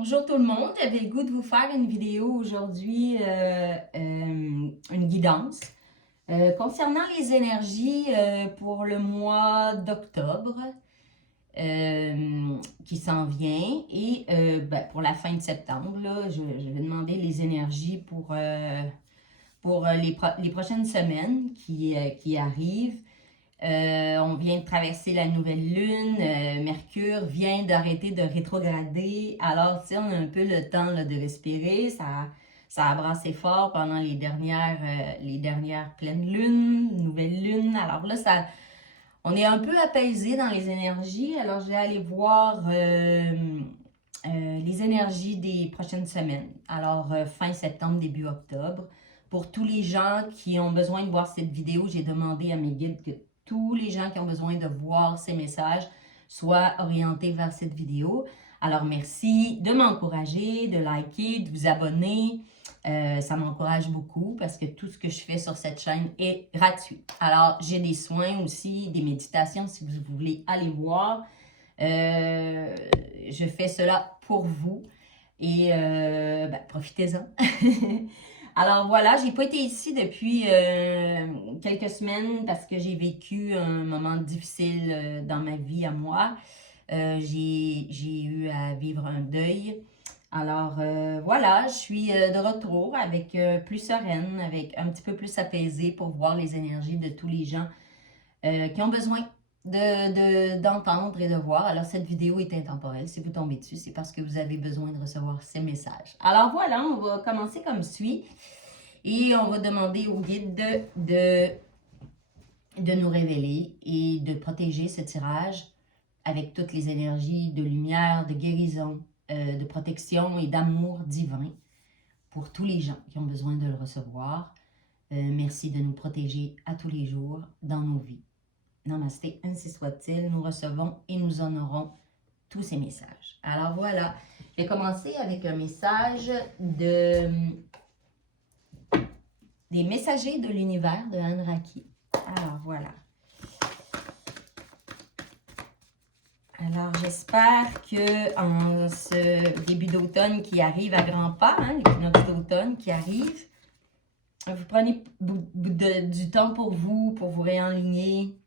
Bonjour tout le monde, j'avais le goût de vous faire une vidéo aujourd'hui, une guidance concernant les énergies pour le mois d'octobre qui s'en vient et pour la fin de septembre. Là, je vais demander les énergies pour les prochaines semaines qui arrivent. On vient de traverser la nouvelle lune, Mercure vient d'arrêter de rétrograder, alors tu sais, on a un peu le temps là, de respirer, ça a brassé fort pendant les dernières pleines lunes, nouvelles lunes, alors là, on est un peu apaisé dans les énergies, alors je vais aller voir les énergies des prochaines semaines, alors fin septembre, début octobre. Pour tous les gens qui ont besoin de voir cette vidéo, j'ai demandé à mes guides que tous les gens qui ont besoin de voir ces messages soient orientés vers cette vidéo. Alors, merci de m'encourager, de liker, de vous abonner. Ça m'encourage beaucoup parce que tout ce que je fais sur cette chaîne est gratuit. Alors, j'ai des soins aussi, des méditations si vous voulez aller voir. Je fais cela pour vous et profitez-en. Alors voilà, j'ai pas été ici depuis quelques semaines parce que j'ai vécu un moment difficile dans ma vie à moi. J'ai eu à vivre un deuil. Alors voilà, je suis de retour avec plus sereine, avec un petit peu plus apaisée pour voir les énergies de tous les gens qui ont besoin d'entendre et de voir. Alors, cette vidéo est intemporelle. Si vous tombez dessus, c'est parce que vous avez besoin de recevoir ces messages. Alors, voilà, on va commencer comme suit. Et on va demander au guide de nous révéler et de protéger ce tirage avec toutes les énergies de lumière, de guérison, de protection et d'amour divin pour tous les gens qui ont besoin de le recevoir. Merci de nous protéger à tous les jours dans nos vies. Namasté, ainsi soit-il, nous recevons et nous honorons tous ces messages. Alors voilà, je vais commencer avec un message des messagers de l'univers de Anne Raki. Alors voilà. Alors j'espère que en ce début d'automne qui arrive à grands pas, l'équinoxe d'automne qui arrive, vous prenez du temps pour vous réaligner,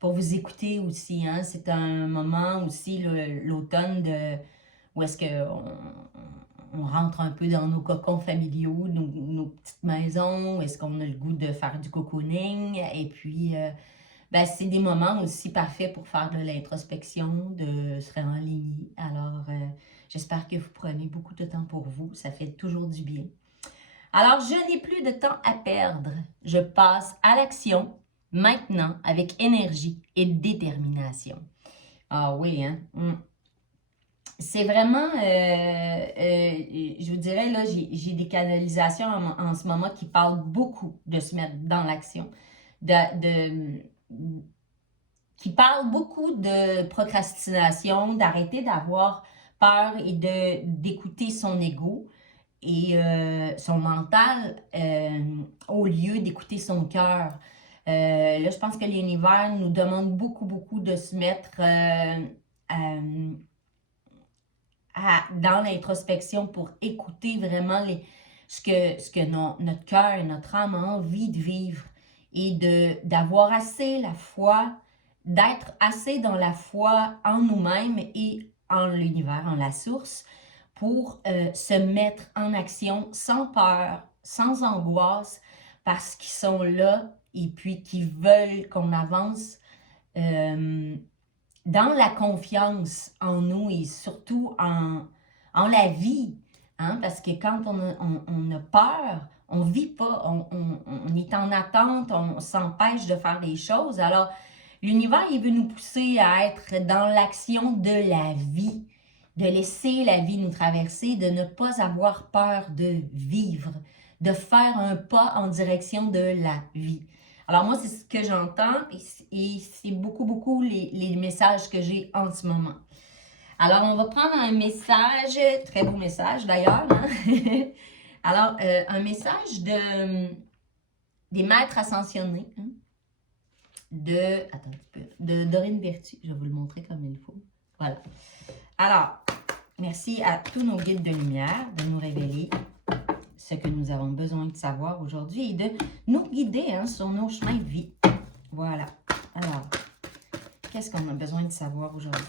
pour vous écouter aussi. C'est un moment aussi, l'automne, où est-ce qu'on rentre un peu dans nos cocons familiaux, nos petites maisons, où est-ce qu'on a le goût de faire du cocooning. Et puis, c'est des moments aussi parfaits pour faire de l'introspection, de se réaligner. Alors, j'espère que vous prenez beaucoup de temps pour vous. Ça fait toujours du bien. Alors, je n'ai plus de temps à perdre. Je passe à l'action maintenant avec énergie et détermination. Ah oui, hein? C'est vraiment, je vous dirais, là, j'ai des canalisations en ce moment qui parlent beaucoup de se mettre dans l'action, qui parlent beaucoup de procrastination, d'arrêter d'avoir peur et d'écouter son ego et son mental au lieu d'écouter son cœur. Là, je pense que l'univers nous demande beaucoup de se mettre dans l'introspection pour écouter vraiment ce que notre cœur et notre âme a envie de vivre et d'avoir assez la foi, d'être assez dans la foi en nous-mêmes et en l'univers, en la source, pour se mettre en action sans peur, sans angoisse, parce qu'ils sont là et puis qu'ils veulent qu'on avance dans la confiance en nous et surtout en la vie. Parce que quand on a peur, on ne vit pas, on est en attente, on s'empêche de faire des choses. Alors, l'univers, il veut nous pousser à être dans l'action de la vie, de laisser la vie nous traverser, de ne pas avoir peur de vivre, de faire un pas en direction de la vie. Alors moi, c'est ce que j'entends et c'est beaucoup les messages que j'ai en ce moment. Alors, on va prendre un message, très beau message d'ailleurs. Alors, un message des maîtres ascensionnés de Dorine Vertu. Je vais vous le montrer comme il faut. Voilà. Alors, Merci à tous nos guides de lumière de nous révéler ce que nous avons besoin de savoir aujourd'hui et de nous guider hein, sur nos chemins de vie. Voilà. Alors, qu'est-ce qu'on a besoin de savoir aujourd'hui?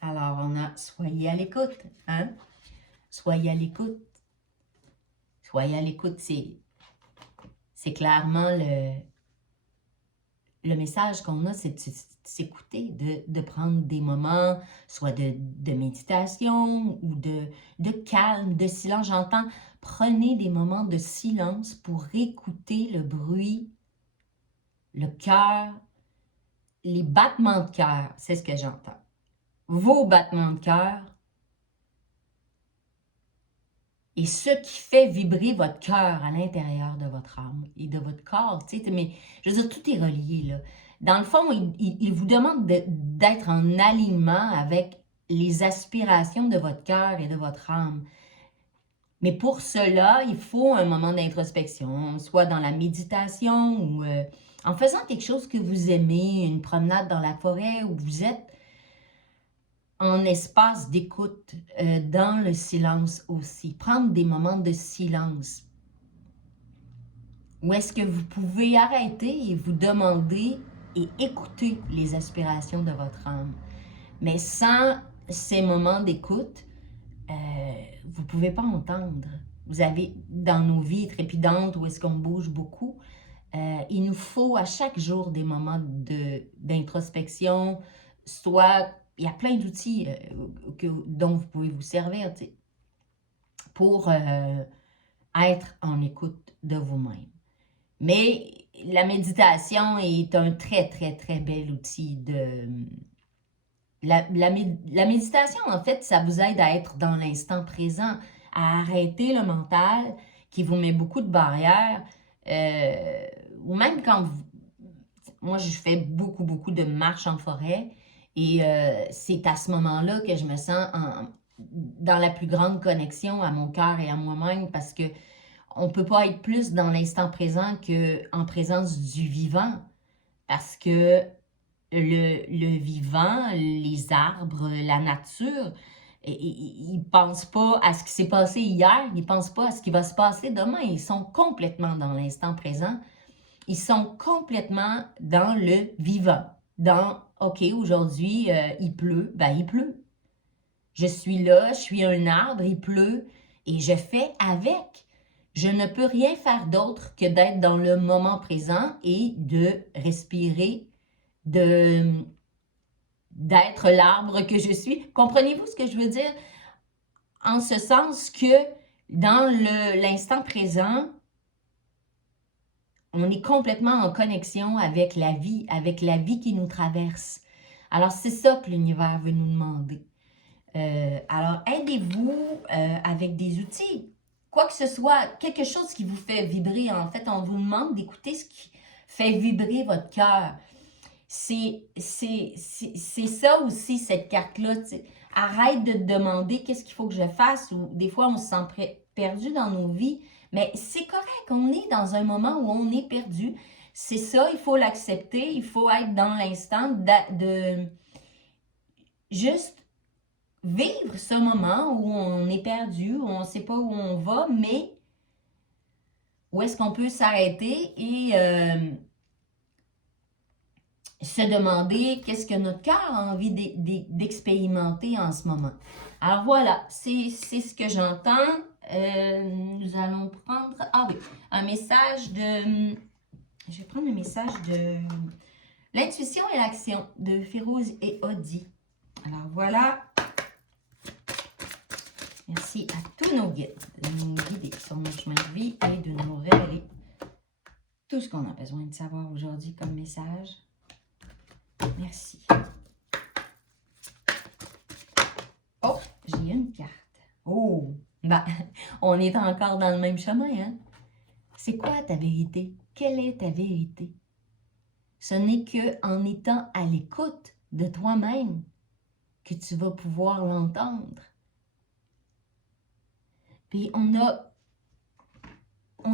Alors, on a « Soyez à l'écoute », hein? Soyez à l'écoute. Soyez à l'écoute, c'est clairement le message qu'on a, c'est de s'écouter, de prendre des moments, soit de méditation ou de calme, de silence. J'entends, prenez des moments de silence pour écouter le bruit, le cœur, les battements de cœur, c'est ce que j'entends. Vos battements de cœur et ce qui fait vibrer votre cœur à l'intérieur de votre âme et de votre corps. Tu sais, mais je veux dire, tout est relié, là. Dans le fond, il vous demande d'être en alignement avec les aspirations de votre cœur et de votre âme. Mais pour cela, il faut un moment d'introspection, soit dans la méditation ou en faisant quelque chose que vous aimez, une promenade dans la forêt où vous êtes en espace d'écoute, dans le silence aussi. Prendre des moments de silence. Où est-ce que vous pouvez arrêter et vous demander et écouter les aspirations de votre âme. Mais sans ces moments d'écoute, vous ne pouvez pas entendre. Vous avez, dans nos vies trépidantes, où est-ce qu'on bouge beaucoup, il nous faut à chaque jour des moments d'introspection, soit, il y a plein d'outils dont vous pouvez vous servir, tu sais, pour être en écoute de vous-même. Mais la méditation est un très, très, très bel outil de... La méditation, en fait, ça vous aide à être dans l'instant présent, à arrêter le mental qui vous met beaucoup de barrières, ou même quand vous... Moi, je fais beaucoup, beaucoup de marches en forêt, et c'est à ce moment-là que je me sens dans la plus grande connexion à mon cœur et à moi-même, parce que on ne peut pas être plus dans l'instant présent qu'en présence du vivant, parce que le vivant, les arbres, la nature, ils ne pensent pas à ce qui s'est passé hier, ils ne pensent pas à ce qui va se passer demain. Ils sont complètement dans l'instant présent. Ils sont complètement dans le vivant. Dans, OK, aujourd'hui, il pleut, ben il pleut. Je suis là, je suis un arbre, il pleut, et je fais avec. Je ne peux rien faire d'autre que d'être dans le moment présent et de respirer, d'être l'arbre que je suis. Comprenez-vous ce que je veux dire? En ce sens que dans l'instant présent, on est complètement en connexion avec la vie qui nous traverse. Alors, c'est ça que l'univers veut nous demander. Alors, aidez-vous avec des outils. Quoi que ce soit, quelque chose qui vous fait vibrer. En fait, on vous demande d'écouter ce qui fait vibrer votre cœur. C'est ça aussi, cette carte-là. Arrête de te demander qu'est-ce qu'il faut que je fasse. Ou des fois, on se sent perdu dans nos vies. Mais c'est correct, on est dans un moment où on est perdu. C'est ça, il faut l'accepter. Il faut être dans l'instant de juste vivre ce moment où on est perdu, où on ne sait pas où on va, mais où est-ce qu'on peut s'arrêter et se demander qu'est-ce que notre cœur a envie d'expérimenter en ce moment. Alors voilà, c'est ce que j'entends. Nous allons prendre, ah oui, un message de, je vais prendre un message de l'intuition et l'action de Férouz et Audi. Alors voilà. Merci à tous nos guides de nous guider sur nos chemins de vie et de nous révéler tout ce qu'on a besoin de savoir aujourd'hui comme message. Merci. Oh, j'ai une carte. Oh, ben, on est encore dans le même chemin, hein? C'est quoi ta vérité? Quelle est ta vérité? Ce n'est qu'en étant à l'écoute de toi-même que tu vas pouvoir l'entendre. Puis on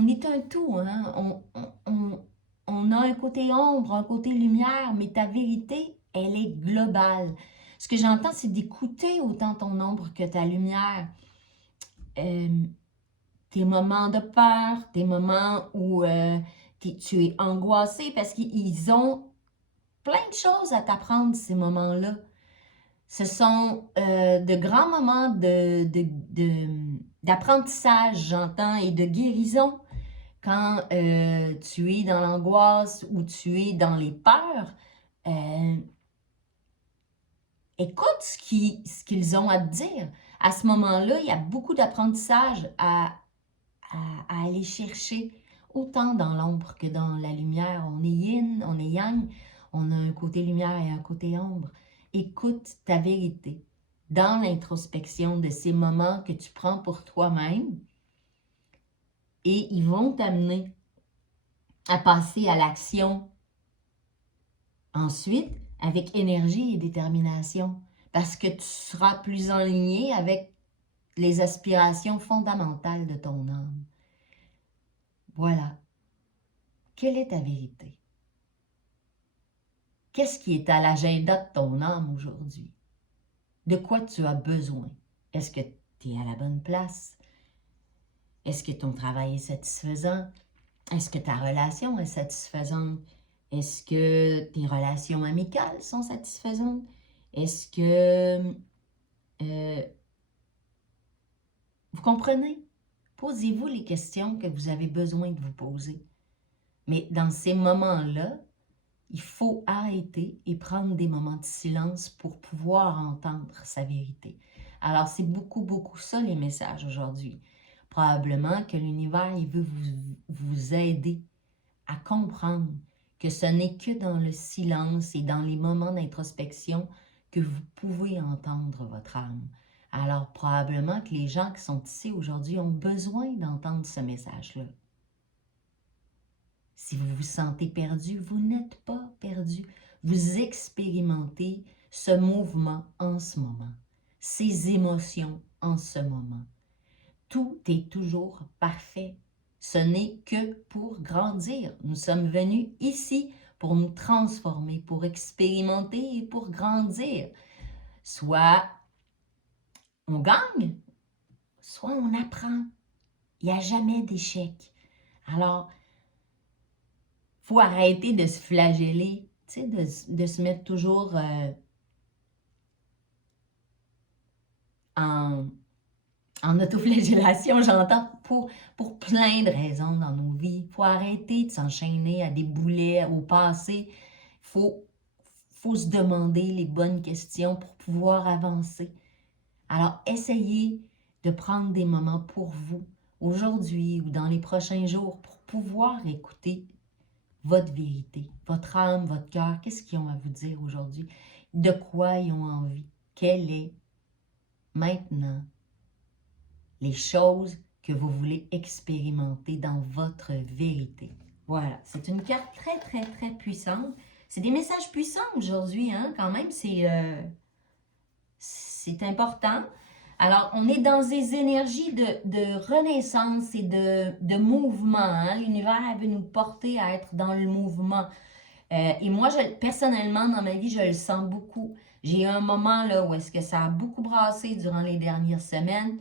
est un tout, hein? On a un côté ombre, un côté lumière, mais ta vérité, elle est globale. Ce que j'entends, c'est d'écouter autant ton ombre que ta lumière. Tes moments de peur, tes moments où tu es angoissé, parce qu'ils ont plein de choses à t'apprendre, ces moments-là. Ce sont de grands moments d'apprentissage, j'entends, et de guérison. Quand tu es dans l'angoisse ou tu es dans les peurs, écoute ce qu'ils ont à te dire. À ce moment-là, il y a beaucoup d'apprentissage à aller chercher, autant dans l'ombre que dans la lumière. On est yin, on est yang, on a un côté lumière et un côté ombre. Écoute ta vérité dans l'introspection de ces moments que tu prends pour toi-même et ils vont t'amener à passer à l'action ensuite avec énergie et détermination parce que tu seras plus en ligne avec les aspirations fondamentales de ton âme. Voilà. Quelle est ta vérité? Qu'est-ce qui est à l'agenda de ton âme aujourd'hui? De quoi tu as besoin? Est-ce que tu es à la bonne place? Est-ce que ton travail est satisfaisant? Est-ce que ta relation est satisfaisante? Est-ce que tes relations amicales sont satisfaisantes? Est-ce que... vous comprenez? Posez-vous les questions que vous avez besoin de vous poser. Mais dans ces moments-là, il faut arrêter et prendre des moments de silence pour pouvoir entendre sa vérité. Alors, c'est beaucoup ça les messages aujourd'hui. Probablement que l'univers, il veut vous aider à comprendre que ce n'est que dans le silence et dans les moments d'introspection que vous pouvez entendre votre âme. Alors, probablement que les gens qui sont ici aujourd'hui ont besoin d'entendre ce message-là. Si vous vous sentez perdu, vous n'êtes pas perdu. Vous expérimentez ce mouvement en ce moment, ces émotions en ce moment. Tout est toujours parfait. Ce n'est que pour grandir. Nous sommes venus ici pour nous transformer, pour expérimenter et pour grandir. Soit on gagne, soit on apprend. Il n'y a jamais d'échec. Alors, il faut arrêter de se flageller, tu sais, de se mettre toujours en autoflagellation, j'entends, pour plein de raisons dans nos vies. Il faut arrêter de s'enchaîner à des boulets, au passé. Il faut se demander les bonnes questions pour pouvoir avancer. Alors, essayez de prendre des moments pour vous, aujourd'hui ou dans les prochains jours, pour pouvoir écouter votre vérité, votre âme, votre cœur. Qu'est-ce qu'ils ont à vous dire aujourd'hui? De quoi ils ont envie? Quelle est maintenant les choses que vous voulez expérimenter dans votre vérité? Voilà, c'est une carte très puissante. C'est des messages puissants aujourd'hui, hein? Quand même, c'est important. Alors, on est dans des énergies de renaissance et de mouvement. Hein? L'univers veut nous porter à être dans le mouvement. Et moi, personnellement, dans ma vie, je le sens beaucoup. J'ai eu un moment là où est-ce que ça a beaucoup brassé durant les dernières semaines.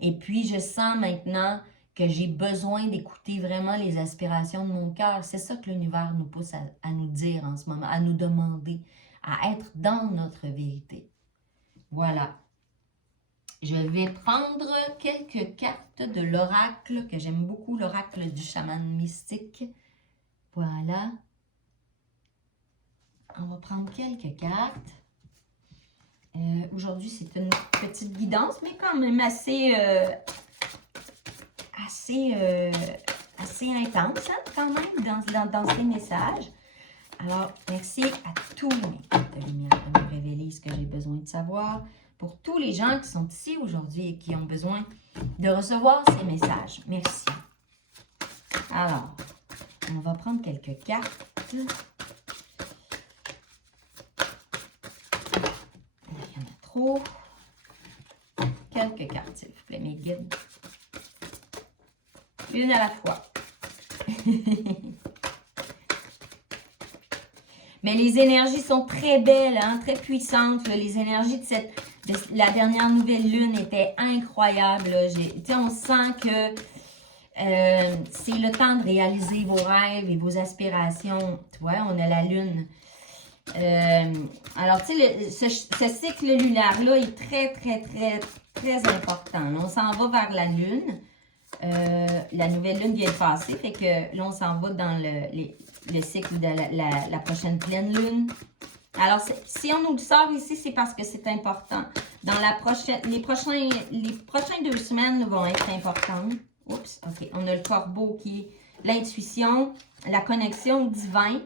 Et puis, je sens maintenant que j'ai besoin d'écouter vraiment les aspirations de mon cœur. C'est ça que l'univers nous pousse à nous dire en ce moment, à nous demander, à être dans notre vérité. Voilà. Je vais prendre quelques cartes de l'oracle, que j'aime beaucoup, l'oracle du chaman mystique. Voilà. On va prendre quelques cartes. Aujourd'hui, c'est une petite guidance, mais quand même assez intense, hein, quand même, dans ces messages. Alors, merci à tous mes cartes de lumière de me révéler ce que j'ai besoin de savoir. Pour tous les gens qui sont ici aujourd'hui et qui ont besoin de recevoir ces messages. Merci. Alors, on va prendre quelques cartes. Il y en a trop. Quelques cartes, s'il vous plaît, mes guides. Une à la fois. Mais les énergies sont très belles, hein, très puissantes. Là. Les énergies de la dernière nouvelle lune étaient incroyables. On sent que c'est le temps de réaliser vos rêves et vos aspirations. Tu vois, on a la lune. Alors, tu sais, ce cycle lunaire-là est très, très, très, très important. Là, on s'en va vers la lune. La nouvelle lune vient de passer, fait que là, on s'en va dans le cycle de la prochaine pleine lune. Alors, si on nous le sort ici, c'est parce que c'est important. Dans les prochaines 2 semaines vont être importantes. Oups, OK. On a le corbeau qui est l'intuition, la connexion au divin.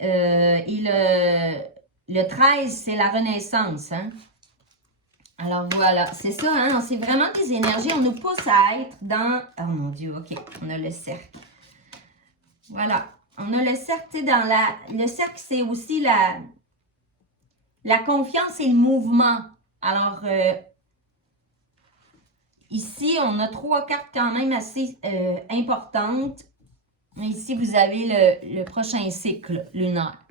Et le 13, c'est la renaissance. Hein? Alors voilà, c'est ça, hein? C'est vraiment des énergies. On nous pousse à être dans... Oh mon Dieu, OK. On a le cercle. Voilà. On a le cercle, tu sais, dans le cercle, c'est aussi la confiance et le mouvement. Alors, ici, on a 3 cartes quand même assez importantes. Ici, vous avez le prochain cycle lunaire.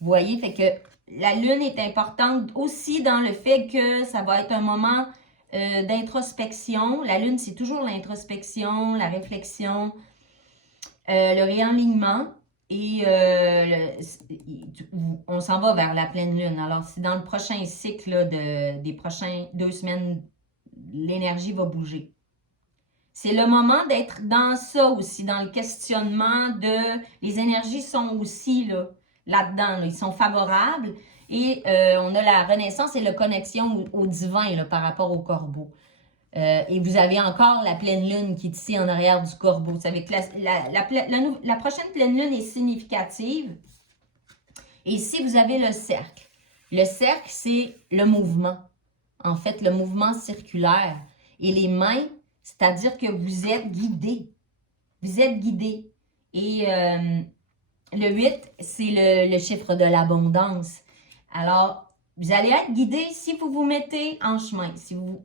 Vous voyez, fait que la lune est importante aussi dans le fait que ça va être un moment d'introspection. La lune, c'est toujours l'introspection, la réflexion, le réalignement. Et on s'en va vers la pleine lune. Alors, c'est dans le prochain cycle là, des prochaines 2 semaines, l'énergie va bouger. C'est le moment d'être dans ça aussi, dans le questionnement de... Les énergies sont aussi là-dedans, là, ils sont favorables. Et on a la renaissance et la connexion au divin là, par rapport au corbeau. Et vous avez encore la pleine lune qui est ici en arrière du corbeau. Vous savez que la prochaine pleine lune est significative. Et ici, vous avez le cercle. Le cercle, c'est le mouvement. En fait, le mouvement circulaire. Et les mains, c'est-à-dire que vous êtes guidé. Vous êtes guidé. Et le 8, c'est le chiffre de l'abondance. Alors, vous allez être guidé si vous vous mettez en chemin. Si vous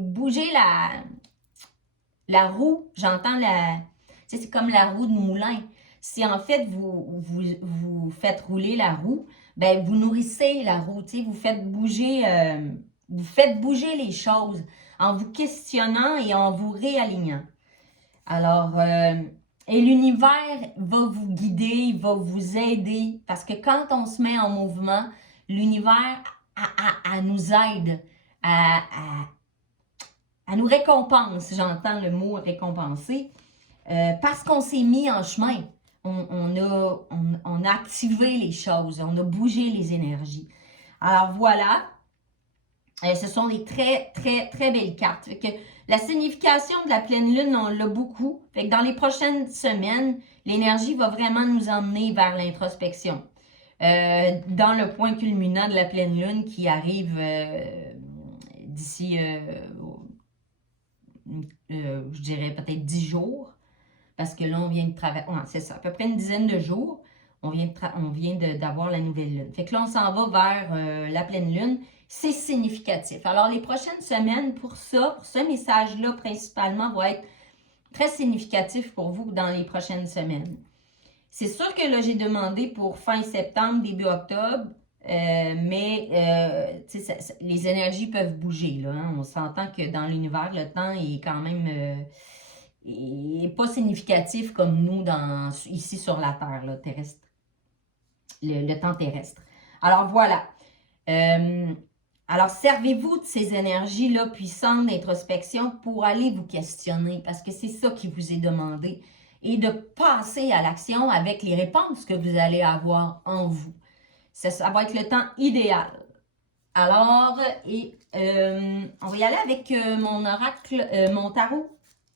bougez la roue, j'entends c'est comme la roue de moulin. Si en fait vous faites rouler la roue, ben vous nourrissez la roue, vous faites bouger les choses en vous questionnant et en vous réalignant. Alors, et l'univers va vous guider, va vous aider, parce que quand on se met en mouvement, l'univers nous aide, à nous récompense, j'entends le mot récompenser, parce qu'on s'est mis en chemin. On a activé les choses, on a bougé les énergies. Alors voilà, ce sont des très, très, très belles cartes. Fait que la signification de la pleine lune, on l'a beaucoup. Fait que dans les prochaines semaines, l'énergie va vraiment nous emmener vers l'introspection. Dans le point culminant de la pleine lune qui arrive d'ici, je dirais peut-être 10 jours. Parce que là, on vient de traverser, c'est ça, à peu près une dizaine de jours, on vient d'avoir la nouvelle lune. Fait que là, on s'en va vers la pleine lune. C'est significatif. Alors, les prochaines semaines, pour ce message-là, principalement, va être très significatif pour vous dans les prochaines semaines. C'est sûr que là, j'ai demandé pour fin septembre, début octobre, mais les énergies peuvent bouger. Là, hein. On s'entend que dans l'univers, le temps est quand même... et pas significatif comme nous ici sur la Terre là, terrestre, le temps terrestre. Alors voilà. Alors servez-vous de ces énergies-là puissantes d'introspection pour aller vous questionner parce que c'est ça qui vous est demandé et de passer à l'action avec les réponses que vous allez avoir en vous. Ça va être le temps idéal. Alors, on va y aller avec mon oracle, mon tarot.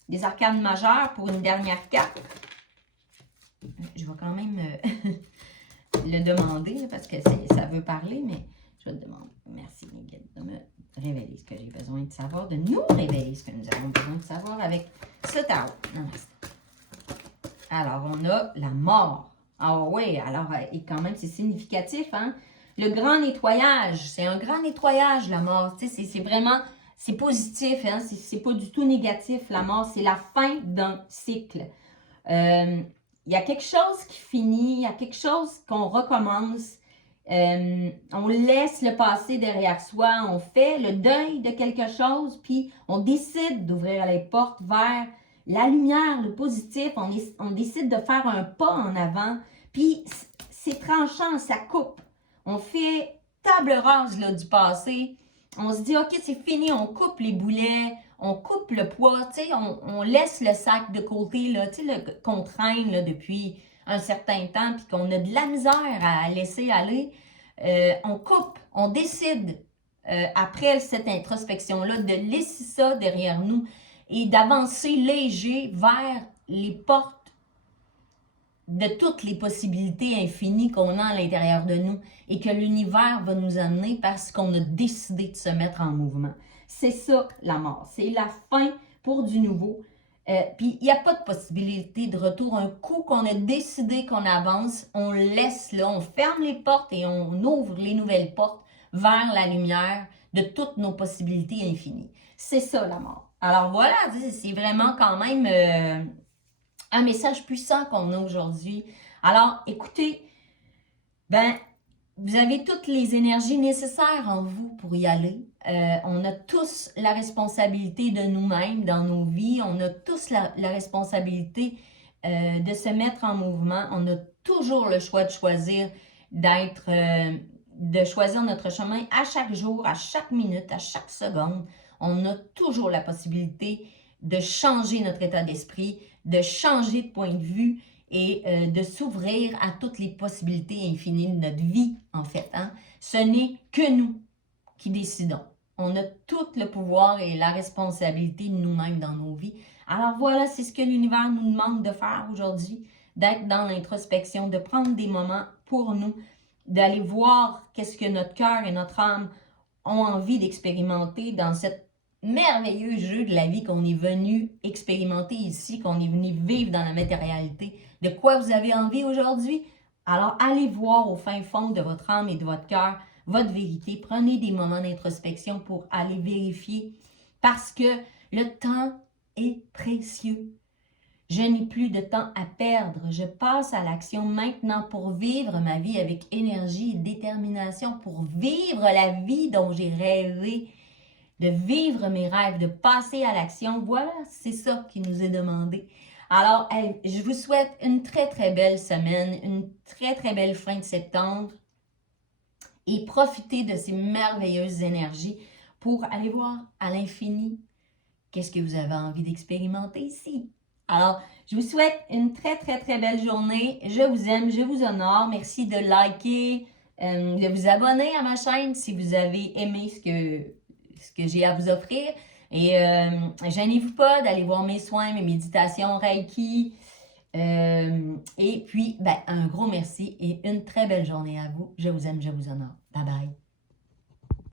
Des arcanes majeures pour une dernière carte. Je vais quand même le demander parce que ça veut parler, mais je vais te demander. Merci, Miguel, de me révéler ce que j'ai besoin de savoir, de nous révéler ce que nous avons besoin de savoir avec ce tarot. Alors, on a la mort. Ah oui, alors, et quand même, c'est significatif, hein? Le grand nettoyage, c'est un grand nettoyage, la mort. Tu sais, c'est vraiment... C'est positif, hein? C'est pas du tout négatif, la mort. C'est la fin d'un cycle. il y a quelque chose qui finit, il y a quelque chose qu'on recommence. On laisse le passé derrière soi, on fait le deuil de quelque chose, puis on décide d'ouvrir les portes vers la lumière, le positif. On décide de faire un pas en avant, puis c'est tranchant, ça coupe. On fait table rase là, du passé. On se dit, OK, c'est fini, on coupe les boulets, on coupe le poids, tu sais, on laisse le sac de côté, là, tu sais, qu'on traîne là, depuis un certain temps, puis qu'on a de la misère à laisser aller. On coupe, on décide, après cette introspection-là, de laisser ça derrière nous et d'avancer léger vers les portes de toutes les possibilités infinies qu'on a à l'intérieur de nous et que l'univers va nous amener parce qu'on a décidé de se mettre en mouvement. C'est ça, la mort. C'est la fin pour du nouveau. Puis, il n'y a pas de possibilité de retour. Un coup qu'on a décidé qu'on avance, on laisse là, on ferme les portes et on ouvre les nouvelles portes vers la lumière de toutes nos possibilités infinies. C'est ça, la mort. Alors voilà, c'est vraiment quand même un message puissant qu'on a aujourd'hui. Alors, écoutez, vous avez toutes les énergies nécessaires en vous pour y aller. On a tous la responsabilité de nous-mêmes dans nos vies. On a tous la responsabilité de se mettre en mouvement. On a toujours le choix de choisir de choisir notre chemin à chaque jour, à chaque minute, à chaque seconde. On a toujours la possibilité de changer notre état d'esprit, de changer de point de vue et de s'ouvrir à toutes les possibilités infinies de notre vie, en fait. Hein? Ce n'est que nous qui décidons. On a tout le pouvoir et la responsabilité de nous-mêmes dans nos vies. Alors voilà, c'est ce que l'univers nous demande de faire aujourd'hui, d'être dans l'introspection, de prendre des moments pour nous, d'aller voir qu'est-ce que notre cœur et notre âme ont envie d'expérimenter dans cette merveilleux jeu de la vie qu'on est venu expérimenter ici, qu'on est venu vivre dans la matérialité. De quoi vous avez envie aujourd'hui? Alors, allez voir au fin fond de votre âme et de votre cœur votre vérité. Prenez des moments d'introspection pour aller vérifier parce que le temps est précieux. Je n'ai plus de temps à perdre. Je passe à l'action maintenant pour vivre ma vie avec énergie et détermination, pour vivre la vie dont j'ai rêvé, de vivre mes rêves, de passer à l'action. Voilà, c'est ça qui nous est demandé. Alors, je vous souhaite une très, très belle semaine, une très, très belle fin de septembre et profitez de ces merveilleuses énergies pour aller voir à l'infini qu'est-ce que vous avez envie d'expérimenter ici. Alors, je vous souhaite une très, très, très belle journée. Je vous aime, je vous honore. Merci de liker, de vous abonner à ma chaîne si vous avez aimé ce que j'ai à vous offrir. Et gênez-vous pas d'aller voir mes soins, mes méditations Reiki. Et puis, un gros merci et une très belle journée à vous. Je vous aime, je vous honore. Bye bye.